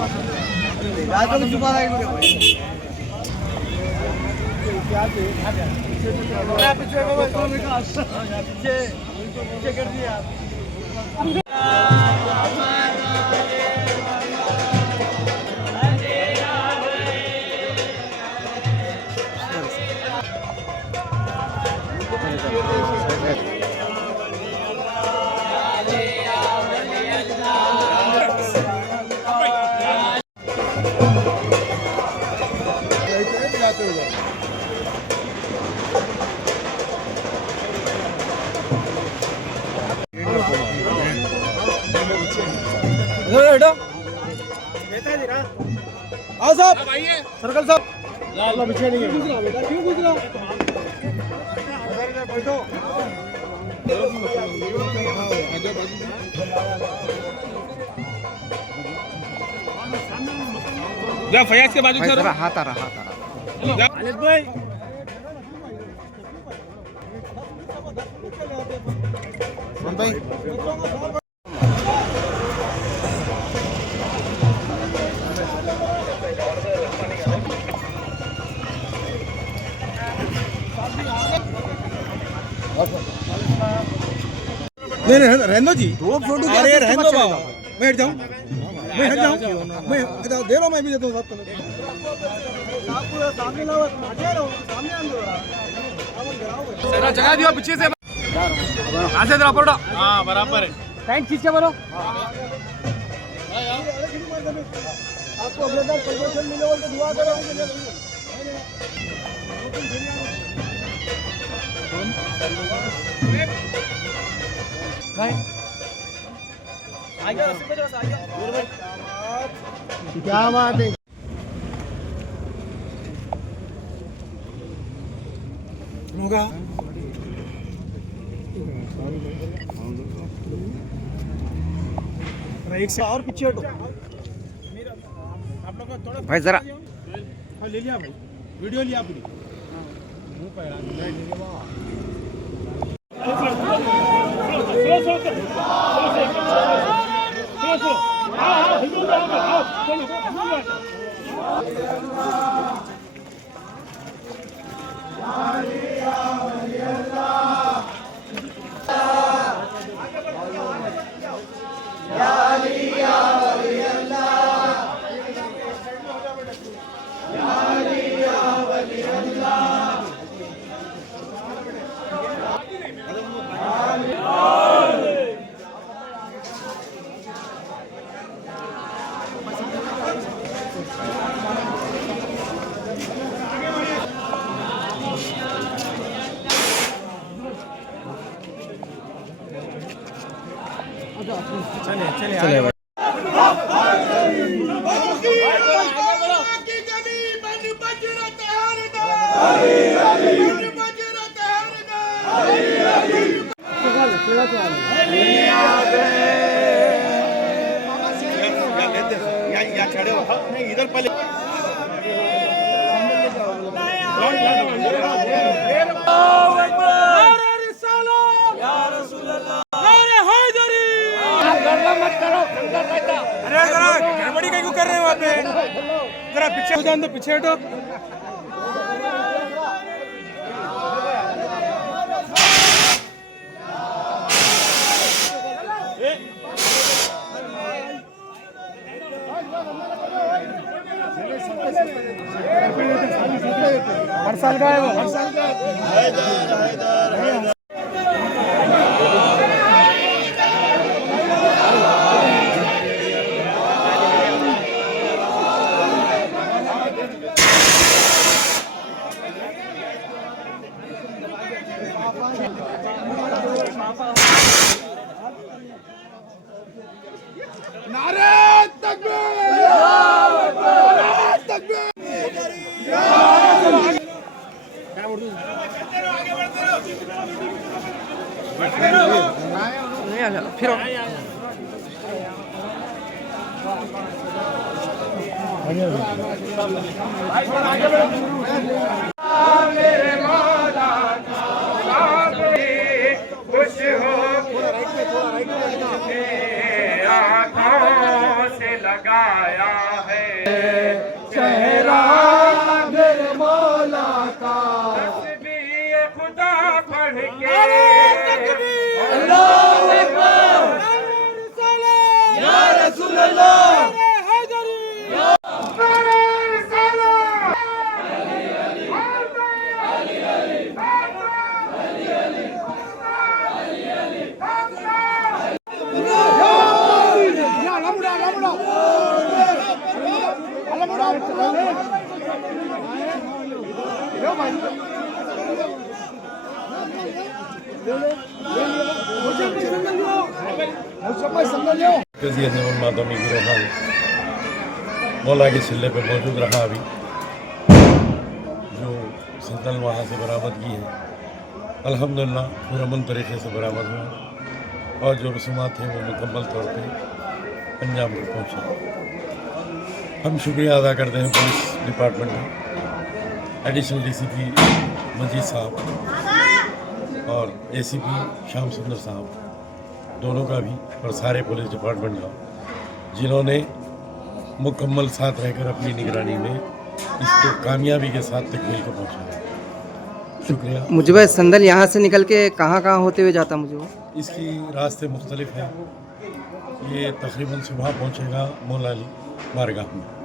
राजू को चुपा रहा है पीछे पीछे कर दिया हाँ साहब सर्कल साहब लाल पीछे नहीं है गुजरा बेटा क्यों गुजरा बैठो जा फयाज के बाजू से हाथ आ रहा खालिद भाई भाई नहीं नहीं रहने दो जी दो फोटो अरे रहने दो बाबा मैं हट जाऊं मैं हट जाऊं मैं दे रहा हूं मैं भी देता हूं साहब आपको सामने लाओ आगे रहो सामने आंदो जरा जगह दियो पीछे से यहां से जरा पड़ो हां बराबर है टाइम खींच के बोलो आपको अगले बार प्रमोशन मिले तो दुआ करो क्या बात है होगा एक से और पीछे हटो आप लोग थोड़ा भाई जरा ले लिया भाई वीडियो लिया पूरी मुंह पे चले भाई खड़े हो नहीं इधर पहले अरे जरा गड़बड़ी क्यों कर रहे हो वहाँ पे जरा पीछे हो जाओ तो पीछे हटो हर साल का है वो हर साल का नारे तकबीर नारे तकबीर फिर खुश हो आंखों से लगाया चेहरा मेरे मौला का तस्बीह खुदा पढ़ के अल्लाहू अकबर या रसूल अल्लाह मरकज़ी अंजुमन मातमी गिरोह मौला के सिले पे मौजूद रहा अभी जो संतल वहाँ से बरामद की है अल्हम्दुलिल्लाह पुरअमन तरीके से बरामद हुआ और जो रसूमात थे वो मुकम्मल तौर पे अंजाम को पहुँचे। हम शुक्रिया अदा करते हैं पुलिस डिपार्टमेंट का, एडिशनल DCP मजीद साहब और ACP श्याम सुंदर साहब दोनों का भी और सारे पुलिस डिपार्टमेंट का, जिन्होंने मुकम्मल साथ रहकर अपनी निगरानी में इसको कामयाबी के साथ तकमील को पहुँचाया। शुक्रिया। मुझे भाई संदल यहाँ से निकल के कहाँ कहाँ होते हुए जाता मुझे वो? इसकी रास्ते मुख्तलिफ हैं। ये तकरीबन सुबह पहुँचेगा मौला अली बारगाह में।